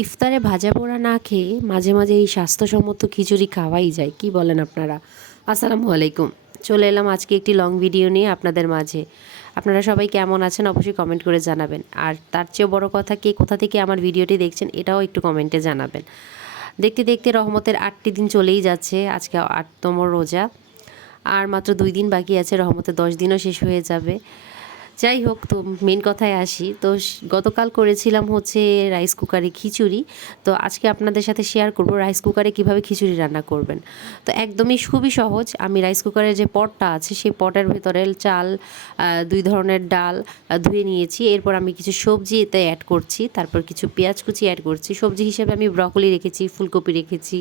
ইফতারে ভাজা পোড়া না খেয়ে মাঝে মাঝে এই স্বাস্থ্যসম্মত খিচুড়ি খাওয়াই যায়। কি বলেন আপনারা? আসসালামু আলাইকুম। চলে এলাম আজকে একটি লং ভিডিও নিয়ে আপনাদের মাঝে। আপনারা সবাই কেমন আছেন অবশ্যই কমেন্ট করে জানাবেন। আর তার চেয়েও বড় কথা, কে কোথা থেকে আমার ভিডিওটি দেখছেন এটাও একটু কমেন্টে জানাবেন। দেখতে দেখতে রহমতের আটটি দিন চলেই যাচ্ছে, আজকে আটতম রোজা। আর মাত্র দুই দিন বাকি আছে, রহমতের দশ দিনও শেষ হয়ে যাবে। যাই হোক, তো মেন কথায় আসি। তো গতকাল করেছিলাম হচ্ছে রাইস কুকারে খিচুড়ি। তো আজকে আপনাদের সাথে শেয়ার করব রাইস কুকারে কীভাবে খিচুড়ি রান্না করবেন। তো একদমই খুবই সহজ। আমি রাইস কুকারের যে পটটা আছে, সেই পটের ভেতরে চাল দুই ধরনের ডাল ধুয়ে নিয়েছি। এরপর আমি কিছু সবজি এতে অ্যাড করছি। তারপর কিছু পেঁয়াজ কুচি অ্যাড করছি। সবজি হিসেবে আমি ব্রকলি রেখেছি, ফুলকপি রেখেছি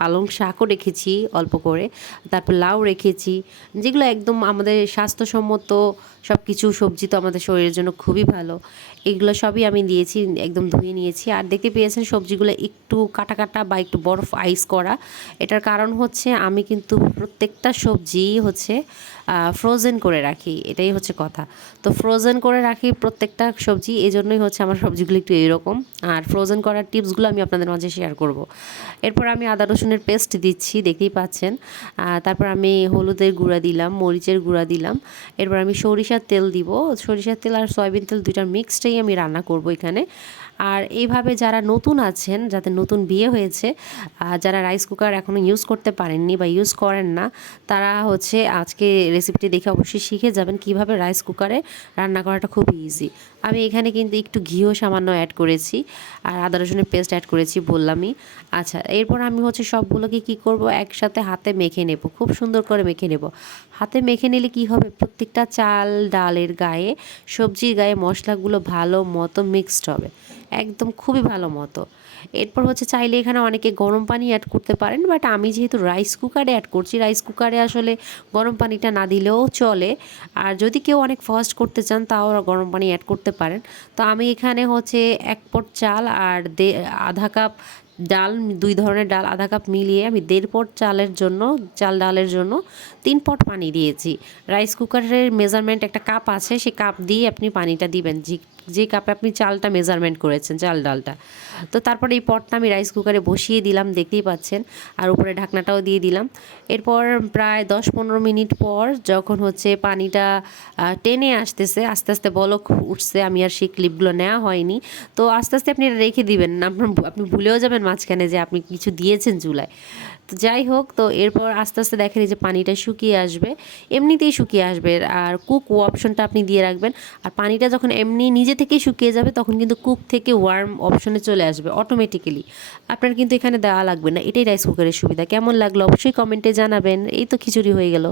পালং শাকও রেখেছি অল্প করে। তারপর লাউ রেখেছি। যেগুলো একদম আমাদের স্বাস্থ্যসম্মত সব কিছু সবজি তো আমাদের শরীরের জন্য খুবই ভালো। এগুলো সবই আমি দিয়েছি, একদম ধুয়ে নিয়েছি। আর দেখতে পেয়েছেন সবজিগুলো একটু কাটা কাটা বা একটু বরফ আইস করা। এটার কারণ হচ্ছে আমি কিন্তু প্রত্যেকটা সবজি হচ্ছে ফ্রোজেন করে রাখি। এটাই হচ্ছে কথা। তো ফ্রোজেন করে রাখি প্রত্যেকটা সবজি এই জন্যই হচ্ছে আমার সবজিগুলো একটু এরকম। আর ফ্রোজেন করার টিপসগুলো আমি আপনাদের মাঝে শেয়ার করব। এরপর আমি আদা, রসুনের পেস্ট দিচ্ছি, দেখতেই পাচ্ছেন। তারপর আমি হলুদের গুঁড়া দিলাম, মরিচের গুঁড়া দিলাম। এরপর আমি সরিষার তেল দিব, সরিষার তেল আর সয়াবিন তেল দুইটার মিক্সটাই আমি রান্না করব এখানে। আর এইভাবে যারা নতুন আছেন, যাদের নতুন বিয়ে হয়েছে যারা রাইস কুকার এখনও ইউজ করতে পারেননি বা ইউজ করেন না, তারা হচ্ছে আজকে রেসিপিটি দেখে অবশ্যই শিখে যাবেন কীভাবে রাইস কুকারে রান্না করাটা খুব ইজি আমি এখানে কিন্তু একটু ঘিও সামান্য অ্যাড করেছি, আর আদা রসুনের পেস্ট অ্যাড করেছি বললামই। আচ্ছা এরপর আমি হচ্ছে সবগুলোকে কি করব? একসাথে হাতে মেখে নেব, খুব সুন্দর করে মেখে নেব। হাতে মেখে নিলে কি হবে? প্রত্যেকটা চাল, ডালের গায়ে সবজির গায়ে মশলাগুলো ভালো মতো মিক্সড হবে। একদম খুবই ভালো মতো। এরপর হচ্ছে চাইলে এখানে অনেকে গরম পানি অ্যাড করতে পারেন বাট আমি যেহেতু রাইস কুকারে অ্যাড করছি রাইস কুকারে আসলে গরম পানিটা না দিলেও চলে। আর যদি কেউ অনেক ফাস্ট করতে চান, তাও গরম পানি অ্যাড করতে পারেন। তো আমি এখানে হচ্ছে এক পট চাল আর দে- আধা কাপ ডাল, দুই ধরনের ডাল, আধা কাপ মিলিয়ে আমি দেড় পট চালের জন্য, চাল ডালের জন্য তিন পট পানি দিয়েছি। রাইস কুকারের মেজারমেন্ট একটা কাপ আছে সেই কাপ দিয়ে আপনি পানিটা দিবেন। যে যে কাপে আপনি চালটা মেজারমেন্ট করেছেন চাল ডালটা। তো তারপরে এই পটটা আমি রাইস কুকারে বসিয়ে দিলাম, দেখতেই পাচ্ছেন। আর উপরে ঢাকনাটাও দিয়ে দিলাম। এরপর প্রায় দশ পনেরো মিনিট পর যখন হচ্ছে পানিটা টেনে আসতেছে, আস্তে আস্তে বলক উঠছে, আমি আর সেই ক্লিপগুলো নেওয়া হয়নি। তো আস্তে আস্তে আপনি এটা রেখে দিবেন আপনার আপনি ভুলেও যাবেন মাঝখানে যে আপনি কিছু দিয়েছেন চুলায়। তো যাই হোক, তো এরপর আস্তে আস্তে দেখেন যে পানিটা শুকিয়ে আসবে, এমনিতেই শুকিয়ে আসবে। আর কুক অপশনটা আপনি দিয়ে রাখবেন। আর পানিটা যখন এমনি নিজে থেকেই শুকিয়ে যাবে, তখন কিন্তু কুক থেকে ওয়ার্ম অপশনে চলে আসবে অটোমেটিক্যালি আপনার কিন্তু এখানে দেওয়া লাগবে না, এটাই রাইস কুকারের সুবিধা। কেমন লাগল অবশ্যই কমেন্টে জানাবেন। এই তো খিচুড়ি হয়ে গেল।